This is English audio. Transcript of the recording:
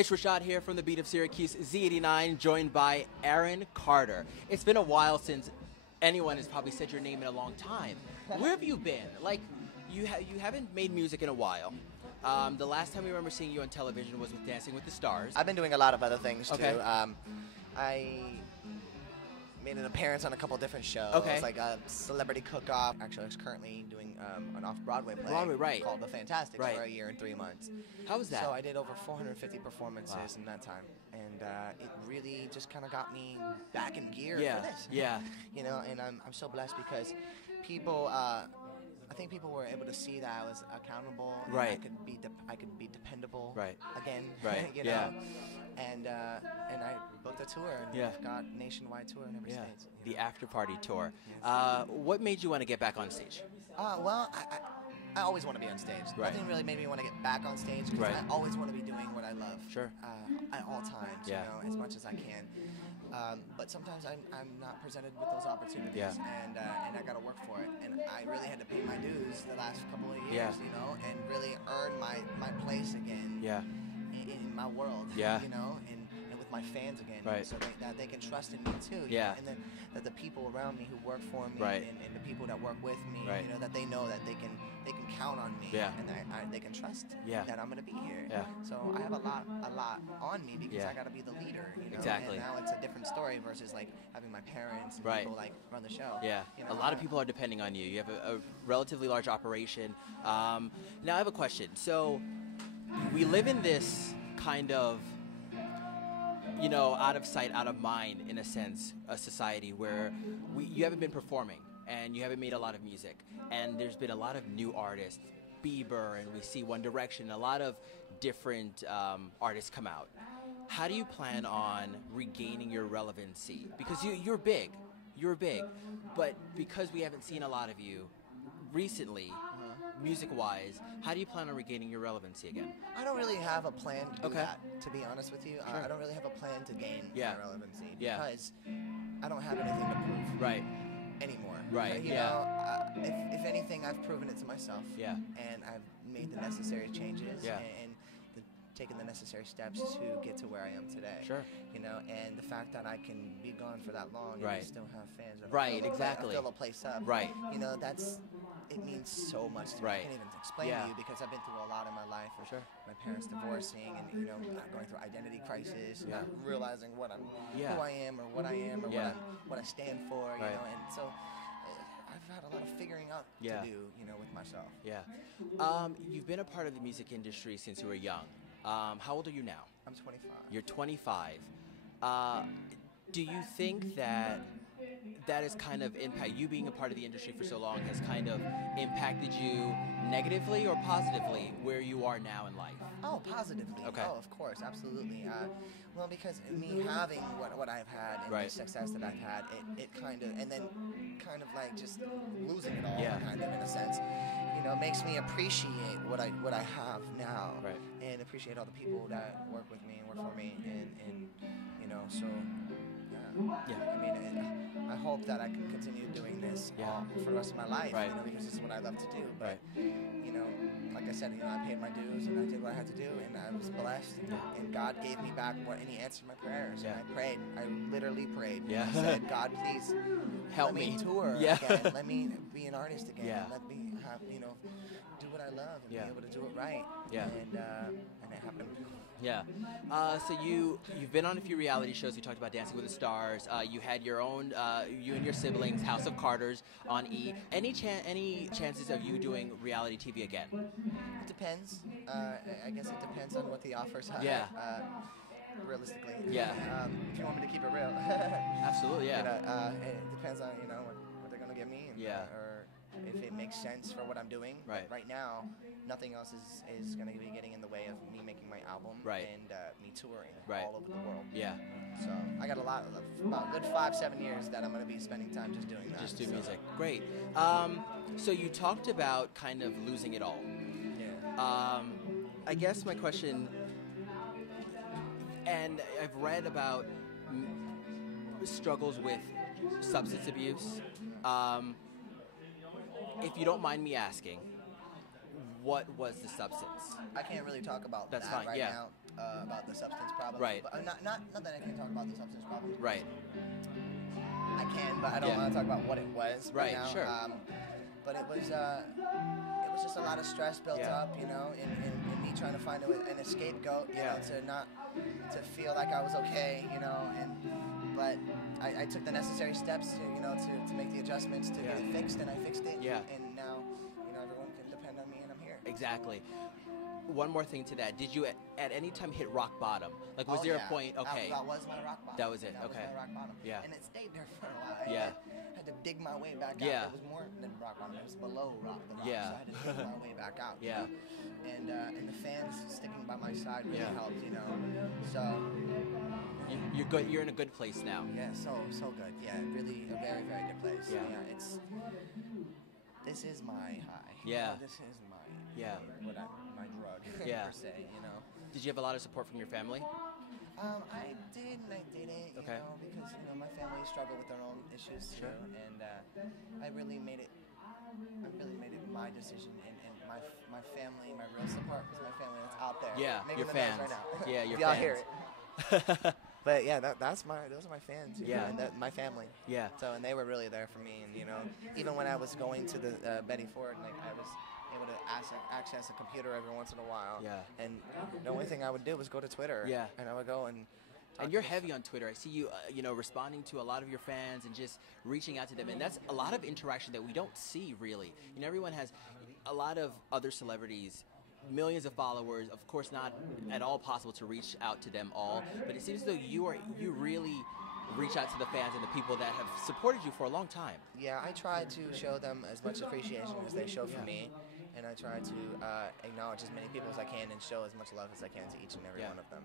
It's Rashaud here from the beat of Syracuse Z89, joined by Aaron Carter. It's been a while since anyone has probably said your name in a long time. Where have you been? Like, you haven't made music in a while. The last time we remember seeing you on television was with Dancing with the Stars. I've been doing a lot of other things too. Okay. I made an appearance on a couple different shows, Okay. like a Celebrity Cook-Off. Actually, I was currently doing an off-Broadway play called The Fantastic for a year and 3 months. How was that? So I did over 450 performances in that time, and it really just kind of got me back in gear for this. Yeah. You know, and I'm so blessed because people. I think people were able to see that I was accountable. And Right. I could be dependable. Right. Again. Right. You know. And I booked a tour and got a nationwide tour in every state. The after party tour. What made you want to get back on stage? Well, I always want to be on stage. Right. Nothing really made me want to get back on stage because I always want to be doing what I love. Sure. At all times, you know, as much as I can. But sometimes I'm not presented with those opportunities, and I got to work for it. And I really had to pay my dues the last couple of years, you know, and really earn my place again in my world, you know, and with my fans again, so that they can trust in me too. You know, and then that the people around me who work for me and the people that work with me, you know, that they know that they can count on me, and that they can trust that I'm going to be here. So I have a lot on me because I got to be the leader. You know? Exactly. And now it's a different story versus like having my parents and people like run the show. Yeah. You know? A lot of people are depending on you. You have a relatively large operation. Now I have a question. So we live in this kind of, you know, out of sight, out of mind, in a sense, a society where you haven't been performing and you haven't made a lot of music. And there's been a lot of new artists, Bieber, and we see One Direction, a lot of different artists come out. How do you plan on regaining your relevancy? Because you're big, but because we haven't seen a lot of you recently, music-wise, how do you plan on regaining your relevancy again? I don't really have a plan to do that, to be honest with you. I don't really have a plan to gain my relevancy because I don't have anything to prove anymore. Right, you know, if anything, I've proven it to myself. And I've made the necessary changes and taken the necessary steps to get to where I am today. Sure. You know, and the fact that I can be gone for that long and still have fans that fill a place up. You know, it means so much to me. I can't even explain to you because I've been through a lot in my life. My parents divorcing and, you know, going through identity crisis, not realizing who I am or what I am or what I stand for, you know, and so I've had a lot of figuring out to do, you know, with myself. You've been a part of the music industry since you were young. How old are you now? I'm 25. You're 25. Do you think that has kind of you being a part of the industry for so long has kind of impacted you negatively or positively where you are now in life? Oh, positively. Okay. Oh, of course, absolutely. Well, because me having what I've had and the success that I've had, it kind of, and then kind of like just losing it all, kind of in a sense, you know, makes me appreciate what I have now, and appreciate all the people that work with me and work for me, and you know, so. I mean, I hope that I can continue doing this for the rest of my life, you know, because this is what I love to do. But, you know, like I said, you know, I paid my dues and I did what I had to do, and I was blessed. And God gave me back and He answered my prayers. And I prayed. I literally prayed. I said, God, please help me tour again. Let me be an artist again. Let me have, you know, do what I love and be able to do it right. And it happened. So you've been on a few reality shows. You talked about Dancing with the Stars. You had your own, you and your siblings, House of Carters on E. Any chances of you doing reality TV again? It depends. I guess it depends on what the offers are. Realistically. If you want me to keep it real. Absolutely. You know, it depends on, you know, what they're gonna give me. And, or if it makes sense for what I'm doing. Right now, nothing else is going to be getting in the way of me making my album and me touring all over the world. So I got about a good 5-7 years that I'm going to be spending time just doing that. Just do music. Great. So you talked about kind of losing it all. I guess my question, and I've read about struggles with substance abuse. If you don't mind me asking, what was the substance? I can't really talk about That's that fine. right now. about the substance problem. Right. But, not that I can't talk about the substance problem. Right. I can, but I don't want to talk about what it was. Right. Now. Sure. But it was just a lot of stress built up, you know, in me trying to find an scapegoat, you know, to feel like I was okay, you know, but I took the necessary steps to, you know, to make the adjustments to get it fixed, and I fixed it. Yeah. And now, you know, everyone can depend on me, and I'm here. Exactly. One more thing to that. Did you at any time hit rock bottom? Like, was there a point? Okay. That was my rock bottom. That was it. That okay. was my rock bottom. Yeah. And it stayed there for a while. Yeah. I had to dig my way back out. Yeah. It was more than rock bottom. It was below the rock. Yeah. So I had to dig my way back out. Yeah. You know? And the fans sticking by my side really helped, you know. So you're good. You're in a good place now. Yeah. So good. Yeah. Really a very, very good place. Yeah. This is my high. Yeah. You know, this is my my drug. Yeah. Per se, you know. Did you have a lot of support from your family? I did and I didn't, you know, because, you know, my family struggled with their own issues too, and I really made it my decision, and my family, my real support was my family that's out there. Yeah, making your the noise fans. right now. Yeah, your y'all fans. hear it. But yeah, those are my fans. You know, and my family. Yeah. So, and they were really there for me, and you know, even when I was going to the Betty Ford, like I was able to access a computer every once in a while. Yeah. And the only thing I would do was go to Twitter. Yeah. And I would go and. And you're heavy on Twitter. I see you, you know, responding to a lot of your fans and just reaching out to them. And that's a lot of interaction that we don't see, really. You know, everyone has a lot of other celebrities, millions of followers. Of course, not at all possible to reach out to them all. But it seems as though you really reach out to the fans and the people that have supported you for a long time. Yeah, I try to show them as much appreciation as they show for me. And I try to acknowledge as many people as I can and show as much love as I can to each and every one of them.